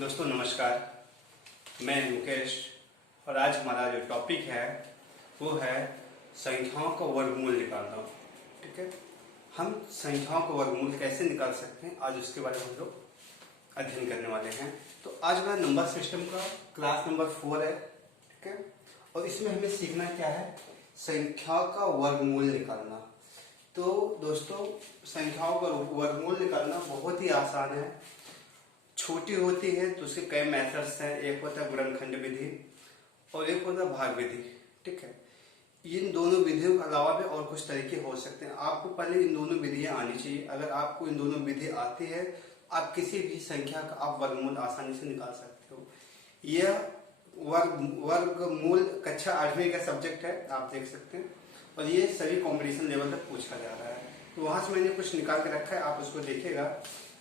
दोस्तों नमस्कार, मैं मुकेश और आज हमारा जो टॉपिक है वो है संख्याओं का वर्गमूल निकालना। ठीक है, हम संख्याओं का वर्गमूल कैसे निकाल सकते हैं आज उसके बारे में हम लोग अध्ययन करने वाले हैं। तो आज हमारा नंबर सिस्टम का क्लास नंबर 4 है। ठीक है, और इसमें हमें सीखना क्या है, संख्याओं का वर्गमूल निकालना। तो दोस्तों संख्याओं का वर्गमूल निकालना बहुत ही आसान है। छोटी होती है तो उसके कई मेथड्स हैं। एक होता है गुणनखंड विधि और एक होता है भाग विधि। ठीक है, इन दोनों विधियों के अलावा भी और कुछ तरीके हो सकते हैं। आपको पहले इन दोनों विधियां आनी चाहिए। अगर आपको इन दोनों विधि आती है, आप किसी भी संख्या का आप वर्गमूल आसानी से निकाल सकते हो। यह वर्गमूल कक्षा 8वीं का सब्जेक्ट है, आप देख सकते हैं, और ये सभी कॉम्पिटिशन लेवल तक पूछा जा रहा है। तो वहां से मैंने कुछ निकाल के रखा है, आप उसको देखिएगा।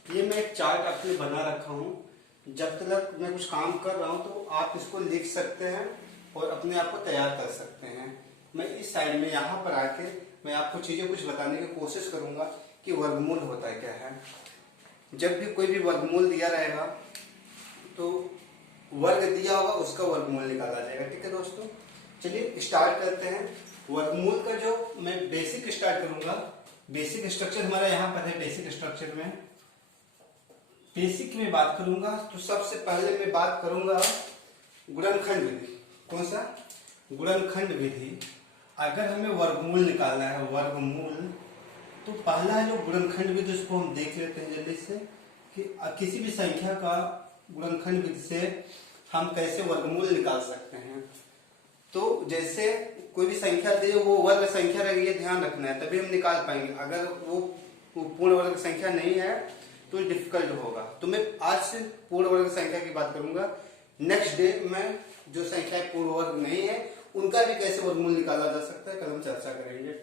ये मैं एक चार्ट आपके लिए बना रखा हूँ। जब तक मैं कुछ काम कर रहा हूँ तो आप इसको लिख सकते हैं और अपने आप को तैयार कर सकते हैं। मैं इस साइड में यहाँ पर आके मैं आपको चीजें कुछ बताने की कोशिश करूंगा कि वर्गमूल होता है क्या है। जब भी कोई भी वर्गमूल दिया रहेगा तो वर्ग दिया होगा उसका वर्गमूल निकाला जाएगा। ठीक है दोस्तों, चलिए स्टार्ट करते हैं। वर्गमूल का जो मैं बेसिक स्टार्ट करूंगा, बेसिक स्ट्रक्चर हमारा यहाँ पर है। बेसिक स्ट्रक्चर में बेसिक में बात करूंगा तो सबसे पहले मैं बात करूंगा गुणनखंड विधि। कौन सा? गुणनखंड विधि। अगर हमें वर्गमूल निकालना है, वर्गमूल, तो पहला जो गुणनखंड विधि उसको हम देख लेते हैं जल्दी से कि किसी भी संख्या का गुणनखंड विधि से हम कैसे वर्गमूल निकाल सकते हैं। तो जैसे कोई भी संख्या दे, वो वर्ग संख्या रहेगी, ये ध्यान रखना है, तभी हम निकाल पाएंगे। अगर वो पूर्ण वर्ग संख्या नहीं है तो डिफिकल्ट होगा। तो मैं आज से पूर्ण वर्ग संख्या की बात करूंगा। नेक्स्ट डे में जो संख्या पूर्ण वर्ग नहीं है उनका भी कैसे वर्गमूल निकाला जा सकता है कल हम चर्चा करेंगे।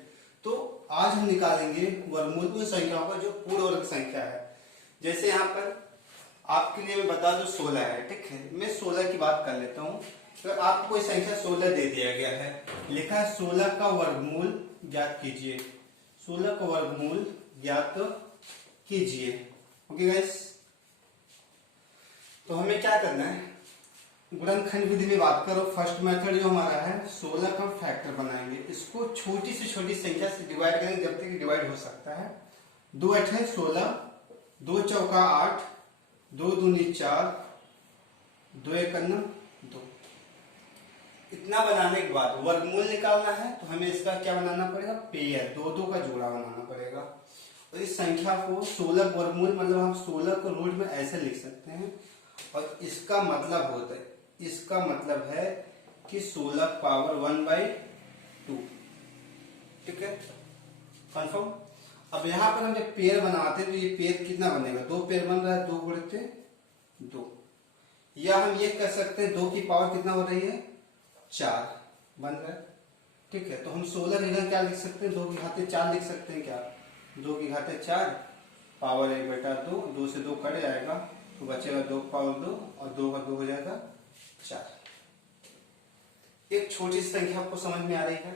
तो आज हम निकालेंगे वर्गमूल उन संख्याओं का जो पूर्ण वर्ग संख्या है। जैसे यहाँ पर आपके लिए मैं बता दूं 16 है। ठीक है, मैं 16 की बात कर लेता हूँ। तो आपको कोई संख्या 16 दे दिया गया है, लिखा है 16 का वर्गमूल ज्ञात कीजिए। 16 का वर्गमूल ज्ञात कीजिए। ओके गाइस, तो हमें क्या करना है, गुणनखंड विधि में बात करो। फर्स्ट मेथड जो हमारा है, 16 का फैक्टर बनाएंगे। इसको छोटी से छोटी संख्या से डिवाइड करेंगे जब तक डिवाइड हो सकता है। 2 8 है 16, 2 चौका 8, 2 दूनी 4, 2 1 2। इतना बनाने के बाद वर्गमूल निकालना है तो हमें इसका क्या बनाना पड़ेगा, पेयर, 2 का जोड़ा बनाना पड़ेगा। और इस संख्या को 16 वर्गमूल मतलब हम 16 को रूट में ऐसे लिख सकते हैं। और इसका मतलब होता है, इसका मतलब है कि 16 पावर 1/2। ठीक है, कंफर्म। अब यहाँ पर हम जब पेयर बनाते हैं तो ये पेयर कितना बनेगा, 2 पेयर बन रहा है, 2 गुणित 2। या हम ये कर सकते हैं 2 की पावर कितना हो रही है, 4 बन रहा है। ठीक है, तो हम 16 की जगह क्या लिख सकते हैं, 2 की घाते 4 लिख सकते हैं। क्या, 2 की घाते 4 पावर 1/2, 2 से 2 कट जाएगा तो बचेगा 2 पावर 2 और 2 का 2 हो जाएगा 4। एक छोटी सी संख्या आपको समझ में आ रही है।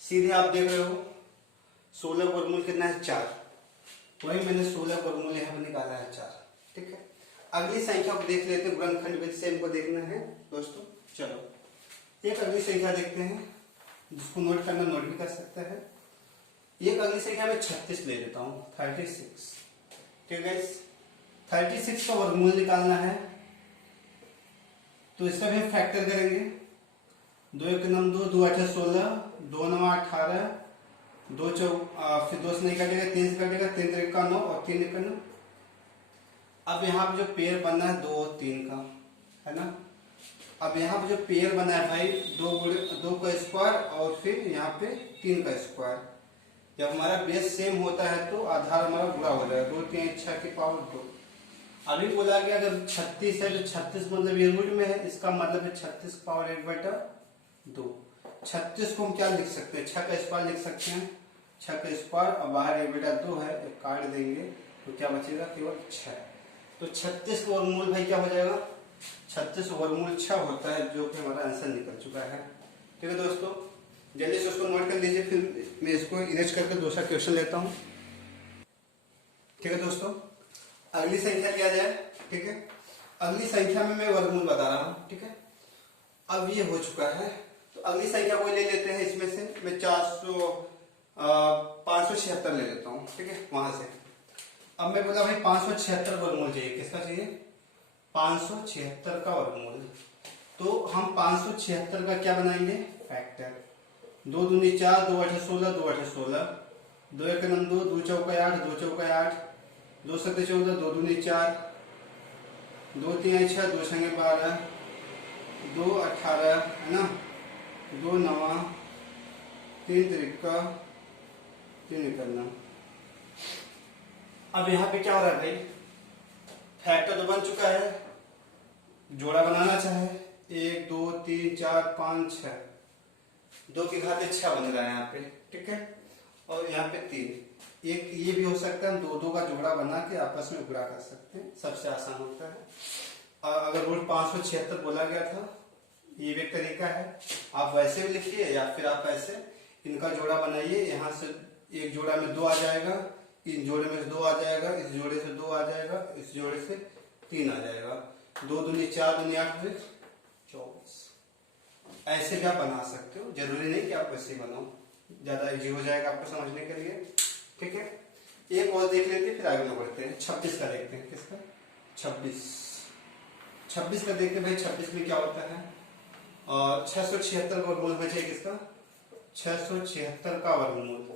सीधे आप देख रहे हो 16 वर्गमूल कितना है, 4। वही मैंने 16 वर्गमूल यहाँ पर निकाला है 4। ठीक है, अगली संख्या को देख लेते हैं। गुणनखंड विधि से इनको देखना है दोस्तों। चलो एक अगली संख्या देखते हैं, जिसको नोट करना नोट भी कर सकते हैं। एक अगली संख्या में 36 ले लेता हूँ, 36। ठीक है, 36 का वर्गमूल निकालना है तो इसका भी हम फैक्टर करेंगे। 2 1 2, 2 8 16, 2 9 18, 2 फिर 2 से नहीं कटेगा, 3 से कटेगा, 3 3 का 9 और 3 1 9। अब यहाँ पे जो पेयर बना है 2 और 3 का, है ना। अब यहाँ पे जो पेयर बना है भाई 2 का स्क्वायर और फिर यहाँ पे 3 का स्क्वायर। जब हमारा बेस सेम होता है तो आधार हमारा पूरा हो जाएगा, 2 3 6 की पावर 2। अभी बोला गया अगर 36 है तो 36 मतलब ये रूट में है, इसका मतलब है 36 पावर 1/2। 36 को हम क्या लिख सकते हैं, 6 का स्क्वायर लिख सकते हैं। 6 का स्क्वायर और बाहर 1/2 है, एक काट देंगे तो क्या बचेगा, केवल 6। तो 36 का वर्गमूल भाई क्या हो जाएगा, 36 वर्गमूल 6 होता है, जो कि हमारा आंसर निकल चुका है। ठीक है दोस्तों, जल्दी से उसको नोट कर लीजिए, फिर मैं इसको इरेज करके दूसरा क्वेश्चन लेता हूँ। ठीक है दोस्तों, अगली संख्या लिया जाए। ठीक है, अगली संख्या में मैं वर्गमूल बता रहा हूँ, ठीक है। अब ये हो चुका है, तो अगली संख्या कोई ले लेते हैं। इसमें से मैं 576 ले लेता हूँ, ठीक है, वहां से। अब मैं बोला भाई 576 वर्गमूल चाहिए, किसका चाहिए? 576 का वर्गमूल। तो हम 576 का क्या बनाएंगे? फैक्टर। 2 दूनी 4, 2 8 16, 2 8 16, 2 1 9 2, 2 चौका 8, 2 चौका 8, 2 7 14, 2 दूनी 4, 2 3 6, 2 6 12, 2 18, है ना, 2 9, 3 त्रिका, 3 निकलना। अब यहाँ पे क्या हो रहा है भाई? फैक्टर तो बन चुका है, जोड़ा बनाना चाहे 1 2 3 4 5 6, 2 की घात 6 बन रहा है यहाँ पे, ठीक है। और यहाँ पे 3, एक ये भी हो सकता है, हम 2 2 का जोड़ा बना के आपस में गुणा कर सकते हैं, सबसे आसान होता है। अगर रूट 576 बोला गया था, ये भी एक तरीका है। आप वैसे भी लिखिए या फिर आप ऐसे इनका जोड़ा बनाइए। यहाँ से एक जोड़ा में 2 आ जाएगा, इस जोड़े में से 2 आ जाएगा, इस जोड़े से 2 आ जाएगा, इस जोड़े से 3 आ जाएगा। 2 दूनी 4, दूनी 8, 24। ऐसे भी आप बना सकते हो, जरूरी नहीं कि आप वैसे बनाओ, ज्यादा इजी हो जाएगा आपको समझने के लिए, ठीक है। एक और देख लेते हैं, फिर आगे बढ़ते हैं। 26 का देखते हैं, किसका? 26 का देखते हैं भाई। 26 में क्या होता है? और 676 का वर्गमूल में चाहिए, किसका? 676 का वर्गमूल।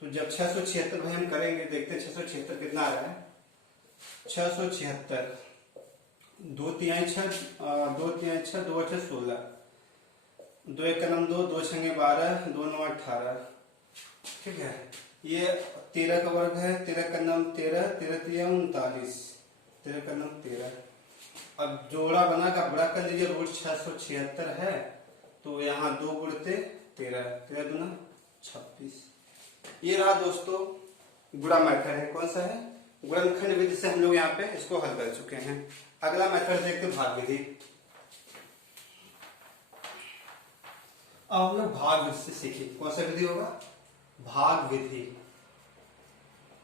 तो जब 676 भाई हम करेंगे, देखते हैं 676 कितना आ रहा है। 676, 2 3 6, 2 3 6, 2 8 16, 2 1 9 2, 2 6 12, 2 9 18, ठीक है। ये 13 का वर्ग है, 13 का नाम 13, 13 3 39, 13 का नाम 13। अब जोड़ा बना का बड़ा कर लीजिए, रूट 676 है, तो यहाँ 2 गुणते 13, 13 दूना 26। ये रहा दोस्तों गुणा मेथड है। कौन सा है? गुणनखंड विधि से हम लोग यहाँ पे इसको हल कर चुके हैं। अगला मेथड देखते हैं, भाग विधि। अब हम लोग भाग विधि से सीखिए। कौन सा विधि होगा? भाग विधि।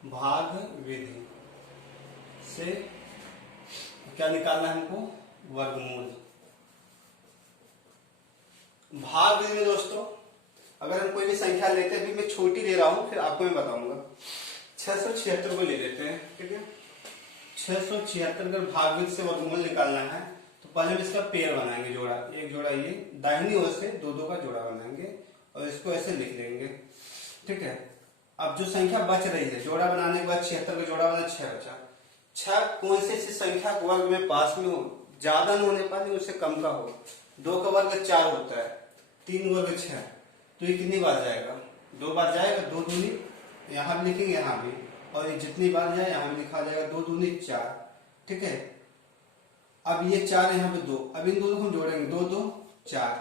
भाग विधि से क्या निकालना है हमको? वर्गमूल। भाग विधि में दोस्तों अगर हम कोई भी संख्या लेते हैं, अभी मैं छोटी ले रहा हूं, फिर आपको मैं बताऊंगा। 676 को ले लेते हैं, ठीक है। 676 का भाग विधि से वर्गमूल निकालना है, तो पहले हम इसका पेयर बनाएंगे, जोड़ा। एक जोड़ा ये दाहिनी ओर से 2 2 का जोड़ा बनाएंगे और इसको ऐसे लिख लेंगे, ठीक है। अब जो संख्या बच रही है, जोड़ा बनाने के बाद 76 का जोड़ा बना, 6 बचा। 6 कौन सी संख्या के वर्ग में पास में हो, ज्यादा न होने पाए, उससे कम का हो। 2 का वर्ग 4 होता है, 3 वर्ग 6, तो ये कितनी बार जाएगा? 2 बार जाएगा। 2 दूनी, यहाँ भी लिखेंगे, यहाँ भी, और ये जितनी बार जाए यहाँ भी लिखा जाएगा। 2 दूनी 4, ठीक है। अब ये 4 यहाँ पे 2, अब इन दोनों को हम जोड़ेंगे, 2 2 4,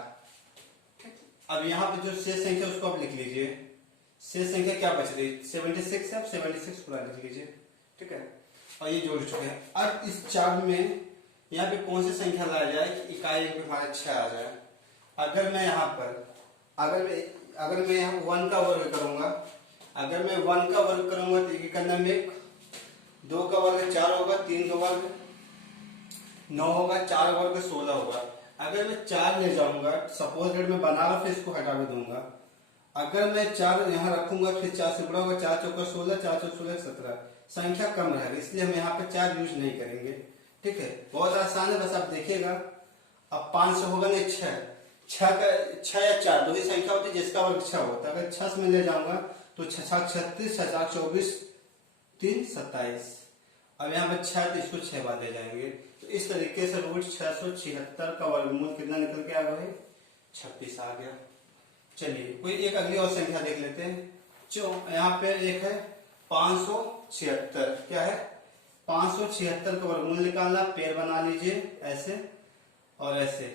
ठीक। अब यहाँ पे जो शेष संख्या उसको आप लिख लीजिए। शेष संख्या क्या बच रही? 76 है, अब 76 पूरा लिख लीजिए, ठीक है। और ये जोड़ चुके हैं। अब इस 4 में यहाँ पे कौन सी संख्या लाया जाए कि इकाई में हमारा 6 आ जाए? अगर मैं यहाँ पर अगर मैं यहाँ 1 का वर्ग करूंगा, अगर मैं 1 का वर्ग करूंगा तो ये करना में 2 का वर्ग 4 होगा, 3 का वर्ग 9 होगा, 4 वर्ग 16 होगा। अगर मैं 4 ले जाऊंगा, सपोज मैं बना रहा, फिर इसको हटा भी दूंगा। अगर मैं 4 यहाँ रखूंगा, फिर 4 से गुणा होगा, 4 चौका 16, 4 चौका 16 17, संख्या कम रहेगी, इसलिए हम यहाँ पे 4 यूज नहीं करेंगे, ठीक है। बहुत आसान है, बस आप देखिएगा। अब 5 से होगा नहीं 6 या 4 दो ही संख्या होती है जिसका वर्ग 6 होता है। अगर 6 में ले जाऊंगा तो 6 6 36, 6 4 24, 3 27। अब यहाँ पे 6 तो इसको 6 बार ले जाएंगे। तो इस तरीके से रूट 676 का वर्गमूल कितना निकल के आ गया? 26 आ गया। चलिए कोई एक अगली और संख्या देख लेते हैं। जो यहाँ पे एक है 576। क्या है? 576 का वर्गमूल निकालना। पेड़ बना लीजिए ऐसे और ऐसे।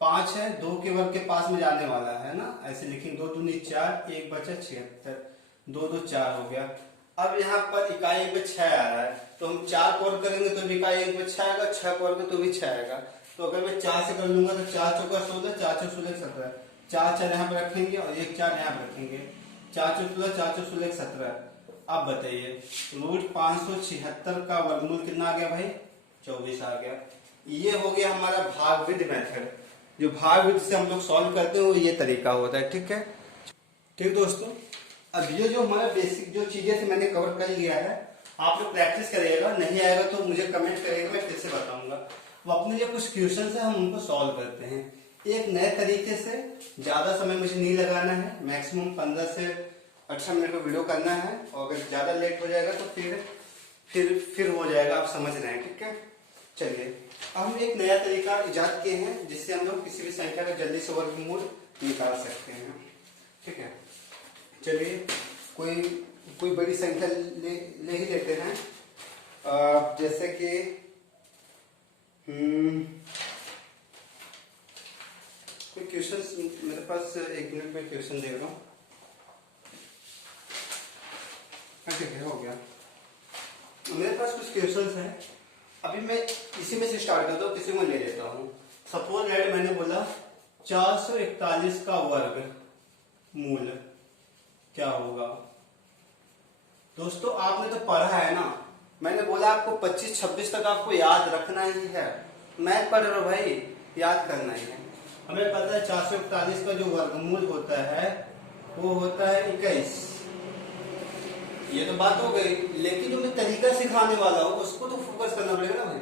5 है, 2 के वर्ग के पास में जाने वाला है ना, ऐसे लिखेंगे। 2 दूनी 4, 1 बचा 76, 2 2 4 हो गया। अब यहाँ पर इकाई पे 6 आ रहा है, तो हम 4 को वर्ग करेंगे तो भी इकाई पे 6 आएगा, 6 को वर्ग तो भी 6 आएगा। तो अगर मैं 4 से कर लूंगा तो 4 चौका 16, 4 चौक 16 17, 4 4 यहाँ पे रखेंगे और 1 4 यहाँ पे रखेंगे। 4 चौक 16, 4 चौक 16 17। अब बताइए रूट 576 का वर्गमूल कितना आ गया भाई? 24 आ गया। ये हो गया हमारा भागविधि मेथड। जो भागविधि से हम लोग सॉल्व करते हैं वो ये तरीका होता है। ठीक है, ठीक दोस्तों। अब ये जो हमारा बेसिक जो चीजें थी मैंने कवर कर लिया है, आप लोग प्रैक्टिस करिएगा, नहीं आएगा तो मुझे कमेंट करिएगा, मैं फिर से बताऊंगा। वो अपने लिए कुछ क्वेश्चन है, हम उनको सॉल्व करते हैं एक नए तरीके से। ज्यादा समय मुझे नहीं लगाना है, मैक्सिमम 15 से 18 मिनट का वीडियो करना है, और अगर ज्यादा लेट हो जाएगा तो फिर हो जाएगा, आप समझ रहे हैं। ठीक है, चलिए अब हम एक नया तरीका इजाद किए हैं जिससे हम लोग किसी भी संख्या का जल्दी से वर्गमूल निकाल सकते हैं। ठीक है, चलिए कोई बड़ी संख्या ले ही लेते हैं। जैसे कि कोई क्वेश्चन मेरे पास, 1 मिनट में क्वेश्चन दे रहा हूँ। ठीक है, हो गया। मेरे पास कुछ क्वेश्चंस हैं, अभी मैं इसी में से स्टार्ट करता हूँ, किसी में ले लेता हूँ। सपोज दैट मैंने बोला 441 का वर्ग मूल क्या होगा। दोस्तों आपने तो पढ़ा है ना, मैंने बोला आपको 25-26 तक आपको याद रखना ही है। मैं पढ़ रहा हूँ भाई, याद करना ही है। हमें पता है 441 का जो वर्गमूल होता है वो होता है 21। ये तो बात हो गई, लेकिन जो मैं तरीका सिखाने वाला हूँ उसको तो फोकस करना पड़ेगा ना भाई।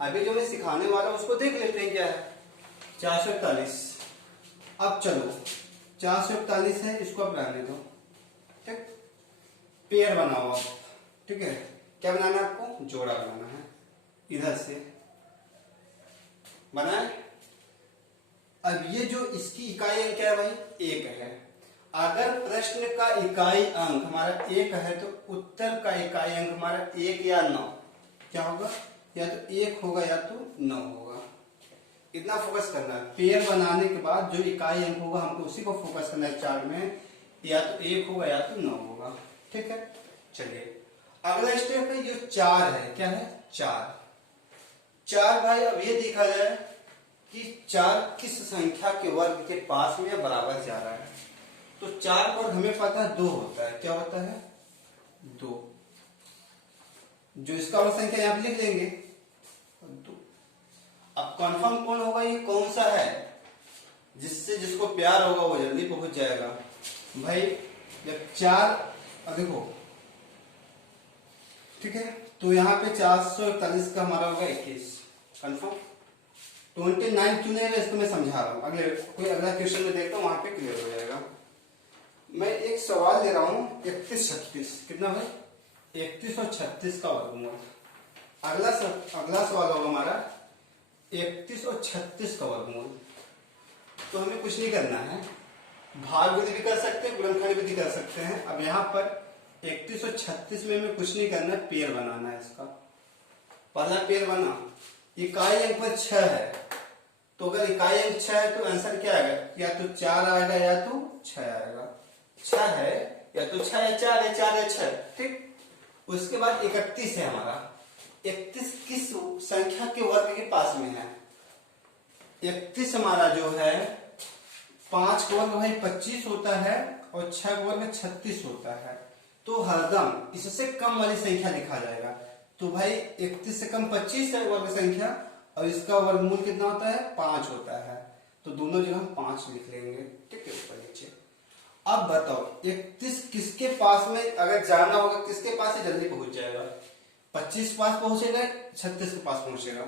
अभी जो मैं सिखाने वाला हूँ उसको देख लेते हैं क्या है। 441, अब चलो 441 है, इसको अब रहने दो। ठीक, पेयर बनाओ आप। ठीक है, क्या बनाना है आपको, जोड़ा बनाना है। इधर से बनाए। अब ये जो इसकी इकाई अंक क्या है भाई, 1 है। अगर प्रश्न का इकाई अंक हमारा 1 है तो उत्तर का इकाई अंक हमारा 1 या 9 क्या होगा, या तो 1 होगा या तो 9 होगा। इतना फोकस करना है। पेयर बनाने के बाद जो इकाई अंक होगा हमको उसी को फोकस करना है चार्ट में, या तो 1 होगा या तो 9 होगा। ठीक है, चलिए अगला स्टेप है, जो 4 है, क्या है 4 भाई। अब ये देखा जाए कि 4 किस संख्या के वर्ग के पास में या बराबर जा रहा है। तो 4 का वर्ग हमें पता है 2 होता है। क्या होता है, 2। जो इसका वर्ग संख्या यहां पे लिख लेंगे 2। अब कंफर्म कौन होगा, ये कौन सा है, जिसको प्यार होगा वो जल्दी पहुंच जाएगा भाई। जब 4, अब देखो, ठीक है, तो यहाँ पे 441 का हमारा होगा 21। कंफर्म। 29 क्यों नहीं है इसको मैं समझा रहा हूँ, अगला क्वेश्चन में देखता हूँ, वहां पे क्लियर हो जाएगा। मैं एक सवाल दे रहा हूँ 31-36, कितना भाई, 31 और 36 का वर्गमूल। अगला सवाल होगा हमारा 31 और 36 का वर्गमूल। तो हमें कुछ नहीं करना है, भाग विधि भी कर सकते हैं, गुणनखंड विधि कर सकते हैं। अब यहाँ पर 31 और 36 में हमें कुछ नहीं करना है, पेयर बनाना है इसका। पहला पेयर बना, इकाई अंक पर 6 है, तो अगर इकाई अंक 6 है तो आंसर क्या आएगा, या तो 4 आएगा या तो 6 आएगा। 6 है या तो 6 या 4 या 4 या 6। ठीक, उसके बाद 31 है हमारा। 31 किस संख्या के वर्ग के पास में है, 31 हमारा जो है 5 का वर्ग भाई 25 होता है और 6 का वर्ग 36 होता है। तो हरदम इससे कम वाली संख्या लिखा जाएगा। तो भाई 31 से कम 25 है वर्ग संख्या, और इसका वर्गमूल कितना होता है, 5 होता है। तो दोनों जगह हम 5 लिख लेंगे। ठीक है, ऊपर नीचे। अब बताओ 31 किसके पास में, अगर जाना होगा किसके पास से जल्दी पहुंच जाएगा, 25 पास पहुंचेगा, 36 के पास पहुंचेगा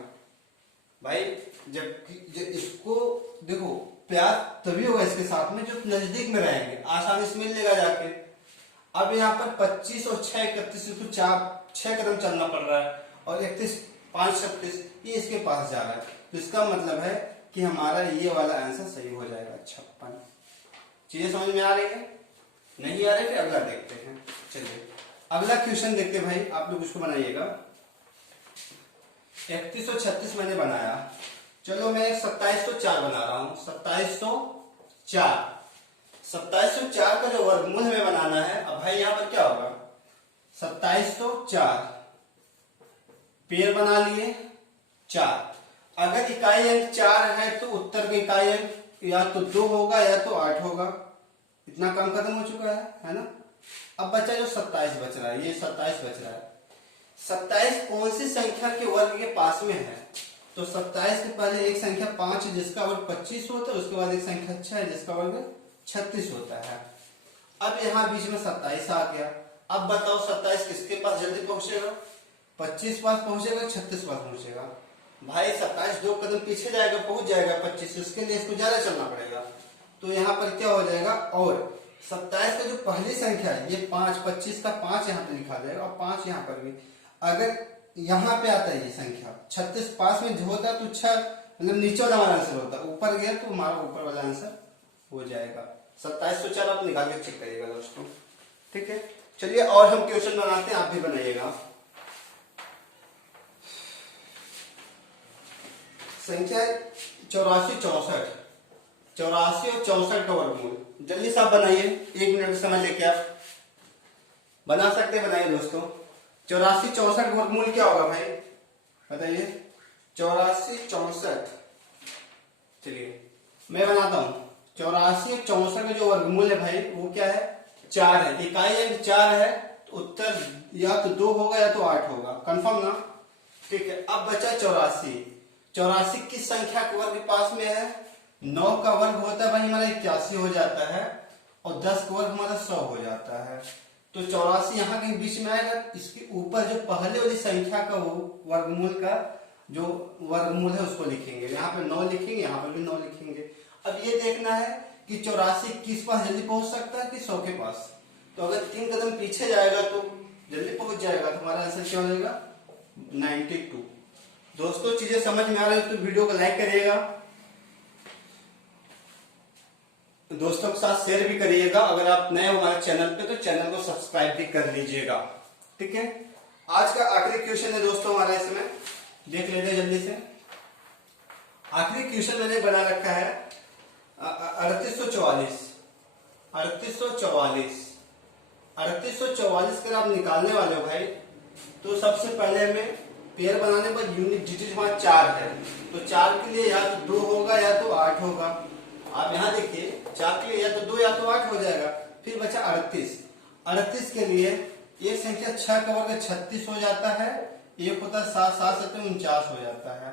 भाई। जब इसको देखो, प्यार तभी होगा इसके साथ में जो नजदीक में रहेंगे, आसानी से मिल लेगा जाके। अब यहाँ पर 25 और 6 31 को 6 कदम चलना पड़ रहा है, और 31 5 36 ये इसके पास जा रहा है। तो इसका मतलब है कि हमारा ये वाला आंसर सही हो जाएगा, 56। चीजें समझ में आ रही है, नहीं आ रही, फिर अगला देखते हैं। चलिए अगला क्वेश्चन देखते हैं भाई, आप लोग उसको बनाइएगा। 31 और 36 मैंने बनाया, चलो मैं 2704 बना रहा हूं। 2704 का जो वर्गमूल हमें बनाना है। अब भाई यहाँ पर क्या होगा, 2704 पेयर बना लिए 4। अगर इकाई अंक 4 है तो उत्तर का इकाई अंक या तो 2 होगा या तो 8 होगा। इतना कम खत्म हो चुका है ना। अब बचा जो 27 बच रहा है, ये 27 बच रहा है। 27 कौन सी संख्या के वर्ग के पास में है, तो 27 के पहले एक संख्या 5 है जिसका वर्ग 25 होता है, उसके बाद एक संख्या 6 है जिसका वर्ग 36 होता है। अब यहाँ बीच में 27 आ गया। अब बताओ 27 किसके पास जल्दी पहुंचेगा? 25 पास पहुंचेगा, 36 पास पहुंचेगा। भाई 27 2 कदम पीछे जाएगा, पहुंच जाएगा 25, उसके लिए इसको ज्यादा चलना पड़ेगा। तो यहाँ पर क्या हो जाएगा, और 27 का जो पहली संख्या है ये 5, 25 का 5 यहाँ पे लिखा जाएगा और 5 यहाँ पर भी। अगर यहाँ पे आता है ये संख्या 36 पास में जो होता है तो 6 मतलब नीचे वाला हमारा आंसर होता है, ऊपर गया तो हमारा ऊपर वाला आंसर हो जाएगा। 27 तो 4 आप निकाल के चेक करिएगा दोस्तों, ठीक है। चलिए और हम क्वेश्चन बनाते हैं, आप भी बनाइएगा। संख्या 84 64, 84 और 64 का वर्गमूल जल्दी से आप बनाइए, 1 मिनट समय लेके आप बना सकते हैं, बनाइए दोस्तों। 84 64 का वर्गमूल क्या होगा भाई बताइए? 84 64, चलिए मैं बनाता हूं। 84 और 64 का जो वर्गमूल है भाई वो क्या है? 4 है। इकाई अंक 4 है तो उत्तर या तो 2 होगा या तो 8 होगा, कंफर्म ना? ठीक है। अब बचा 84। 84 किस संख्या के वर्ग के पास में है? 9 का वर्ग होता है भाई हमारा 81 हो जाता है, और 10 का वर्ग हमारा 100 हो जाता है। तो 84 यहाँ कहीं बीच में आएगा। इसके ऊपर जो पहले वाली संख्या का वो वर्गमूल का जो वर्गमूल है उसको लिखेंगे। यहाँ पे 9 लिखेंगे, यहाँ पर भी 9 लिखेंगे। अब ये देखना है कि 84 किस पास जल्दी पहुंच सकता है कि 100 के पास। तो अगर 3 कदम पीछे जाएगा तो जल्दी पहुंच जाएगा, तो हमारा आंसर क्या हो जाएगा? 92। दोस्तों चीजें समझ में आ रही है तो वीडियो को लाइक करिएगा, दोस्तों के साथ शेयर भी करिएगा। अगर आप नए हो हमारे चैनल पे तो चैनल को सब्सक्राइब भी कर लीजिएगा, ठीक है। आज का आखिरी क्वेश्चन है दोस्तों हमारा, इसमें देख लेते हैं जल्दी से। आखिरी क्वेश्चन मैंने बना रखा है 3844। 3844 अगर आप निकालने वाले हो भाई तो सबसे पहले हमें पेयर बनाने पर यूनिट डिजिट हमारा 4 है, तो 4 के लिए या तो 2 होगा या तो 8 होगा। आप यहाँ देखिए 4 के लिए या तो 2 या तो 8 हो जाएगा। फिर बचा 38। 38 के लिए एक संख्या 6 का वर्ग 36 हो जाता है, एक होता है 7, 7 7 49 हो जाता है।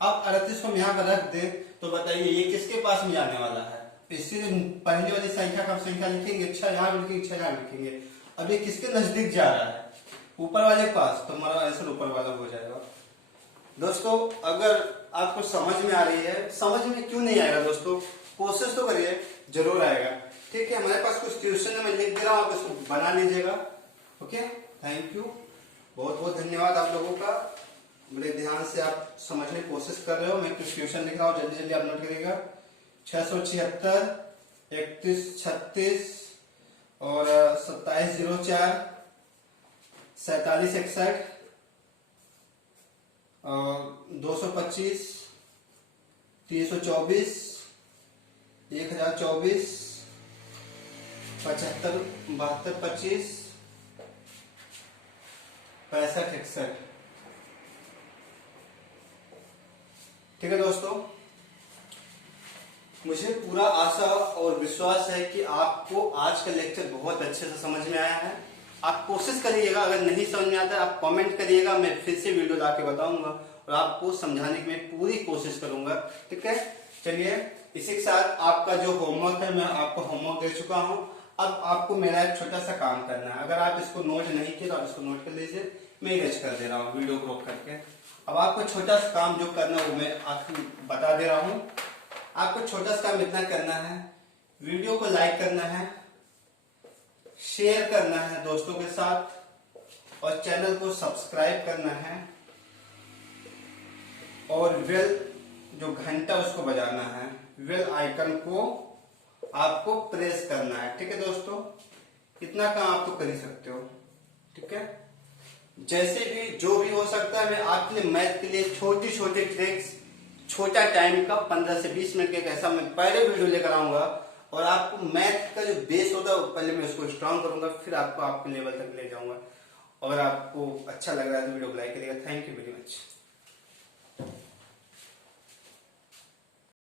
अब 38 को हम यहाँ पर रख दे तो बताइए ये किसके पास में जाने वाला है? इसीलिए पहली वाली संख्या का संख्या लिखेंगे, 6 यहाँ लिखेंगे, 6 यहाँ लिखेंगे। अब ये किसके नजदीक जा रहा है? ऊपर वाले पास, तो हमारा आंसर ऊपर वाला हो जाएगा। दोस्तों अगर आपको समझ में आ रही है, समझ में क्यों नहीं आएगा दोस्तों, कोशिश तो करिए, जरूर आएगा, ठीक है। हमारे पास कुछ क्वेश्चन है, मैं लिख दे रहा हूँ, आप इसको बना लीजिएगा। ओके, थैंक यू, बहुत बहुत धन्यवाद आप लोगों का। बड़े ध्यान से आप समझने की कोशिश कर रहे हो। मैं कुछ क्वेश्चन लिख रहा हूँ, जल्दी जल्दी आप नोट करिएगा। 676, 31 36 और 2704, 47 61 और 225, 324, 1024, 75 72 25, 65 61। ठीक है दोस्तों, मुझे पूरा आशा और विश्वास है कि आपको आज का लेक्चर बहुत अच्छे से समझ में आया है। आप कोशिश करिएगा, अगर नहीं समझ में आता है आप कमेंट करिएगा, मैं फिर से वीडियो ला के बताऊंगा और आपको समझाने की मैं पूरी कोशिश करूंगा, ठीक है। चलिए इसी के साथ आपका जो होमवर्क है मैं आपको होमवर्क दे चुका हूं। अब आपको मेरा एक छोटा सा काम करना है, अगर आप इसको नोट नहीं किए तो आप इसको नोट कर लीजिए, मैं रच कर दे रहा हूँ वीडियो को रोक करके। अब आपको छोटा सा काम जो करना है वो मैं आपको बता दे रहा हूँ। आपको छोटा सा काम इतना करना है, वीडियो को लाइक करना है, शेयर करना है दोस्तों के साथ और चैनल को सब्सक्राइब करना है और बेल जो घंटा उसको बजाना है, बेल आइकन को आपको प्रेस करना है, ठीक है दोस्तों। इतना काम आप तो कर ही सकते हो, ठीक है। जैसे भी जो भी हो सकता है मैं आपके लिए मैथ के लिए छोटी छोटी ट्रिक्स, छोटा टाइम का 15 से 20 मिनट का ऐसा मैं पहले वीडियो लेकर आऊंगा और आपको मैथ का जो बेस होता है पहले मैं उसको स्ट्रांग करूंगा, फिर आपको आपके लेवल तक ले जाऊंगा। अगर आपको अच्छा लग रहा है तो वीडियो को लाइक करिएगा। Thank you very much.